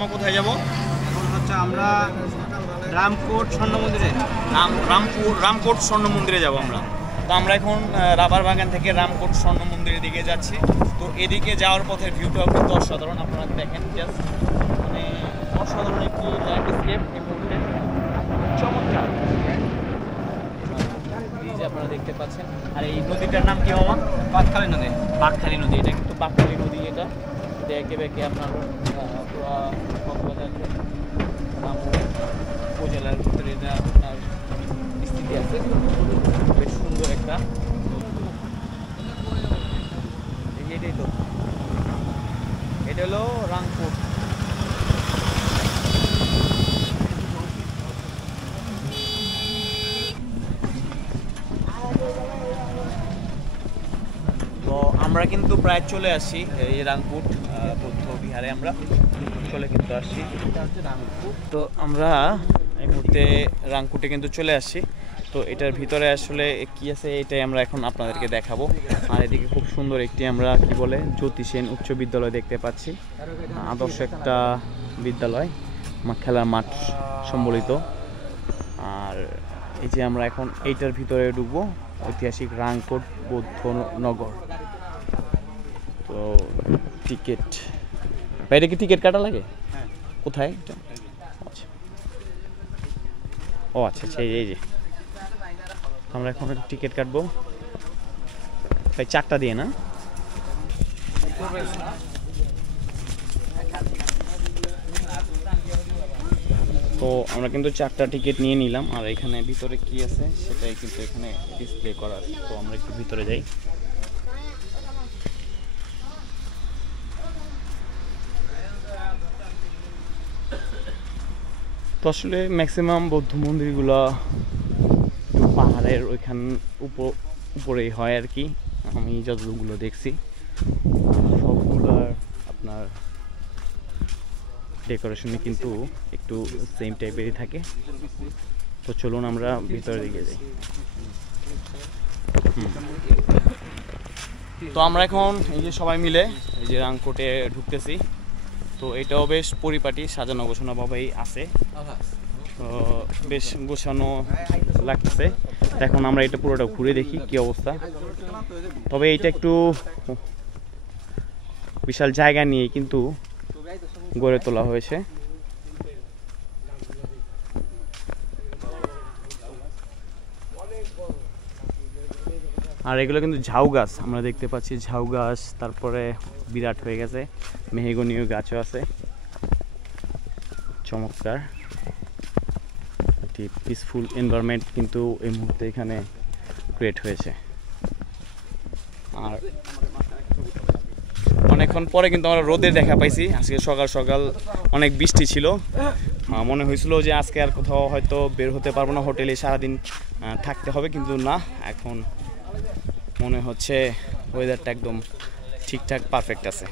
আমরা কোথায় যাব? এখন হচ্ছে আমরা রামকোট স্বর্ণ মন্দিরে রামকোট স্বর্ণ মন্দিরে যাব আমরা। তো আমরা এখন রাবার বাগান থেকে রামকোট স্বর্ণ মন্দিরের দিকে যাচ্ছি। তো এদিকে যাওয়ার পথের ভিউটাও কিন্তু অসাধারণ, আপনারা দেখেন জাস্ট মানে অসাধারণ একটি ল্যান্ডস্কেপ এই মুহূর্তে, চমৎকার। এই যে আপনারা দেখতে পাচ্ছেন, আর এই নদীটার নাম কি মামা? বাঁকখালী নদী। বাঁকখালী নদী, এটা কিন্তু বাঁকখালী নদী। এটা একে বেঁকে আপনার পুরো কক্সবাজার উপজেলার ভিতরে এটা আপনার স্থিতি আছে। বেশ সুন্দর একটা, এটাই তো, এটা হলো রামকোট। তো আমরা কিন্তু প্রায় চলে আসি এই রামকোট বৌদ্ধ বিহারে, আমরা চলে কিন্তু আসছি। তো আমরা এই মুহূর্তে রামকোটে কিন্তু চলে আসছি। তো এটার ভিতরে আসলে কি আছে এটাই আমরা এখন আপনাদেরকে দেখাবো। আর এদিকে খুব সুন্দর একটি আমরা কি বলে জ্যোতি সেন উচ্চ বিদ্যালয় দেখতে পাচ্ছি, আদর্শ একটা বিদ্যালয়, খেলার মাঠ সম্বলিত। আর এই যে আমরা এখন এইটার ভিতরে ঢুকবো, ঐতিহাসিক রামকোট বৌদ্ধ নগর। তো টিকিট, বাইরে কি টিকিট কাটা লাগে? কোথায়? ও আচ্ছা আচ্ছা, এই যে আমরা এখন টিকিট কাটবো ভাই, 4টা দিয়ে না? তো আমরা কিন্তু 4টা টিকিট নিয়ে নিলাম। আর এখানে ভিতরে কি আছে সেটাই কিন্তু এখানে ডিসপ্লে করা আছে। তো আমরা একটু ভিতরে যাই। তো আসলে ম্যাক্সিমাম বৌদ্ধ মন্দিরগুলো পাহাড়ের ওইখান উপরেই হয় আর কি, আমি যতগুলো দেখছি সবগুলোর আপনার ডেকোরেশনে কিন্তু একটু সেম টাইপেরই থাকে। তো চলুন আমরা ভিতরের দিকে যাই। তো আমরা এখন এই যে সবাই মিলে এই যে রামকোটে ঢুকতেছি। তো এটাও বেশ পরিপাটি, সাজানো গোছানো ভাবেই আছে, বেশ গোছানো লাগতেছে। এখন আমরা এটা পুরোটা ঘুরে দেখি কি অবস্থা। তবে এইটা একটু বিশাল জায়গা নিয়ে কিন্তু গড়ে তোলা হয়েছে। আর এগুলো কিন্তু ঝাউ গাছ, আমরা দেখতে পাচ্ছি ঝাউ গাছ, তারপরে বিরাট হয়ে গেছে মেহগনিও গাছও আছে। চমৎকার একটি পিসফুল এনভায়রনমেন্ট কিন্তু এই মুহূর্তে এখানে ক্রিয়েট হয়েছে। আর অনেকক্ষণ পরে কিন্তু আমরা রোদের দেখা পাইছি। আজকে সকাল সকাল অনেক বৃষ্টি ছিল, মনে হয়েছিল যে আজকে আর কোথাও হয়তো বের হতে পারবো না, হোটেলে সারাদিন থাকতে হবে, কিন্তু না, এখন মনে হচ্ছে ওয়েদারটা একদম ঠিকঠাক পারফেক্ট আছে।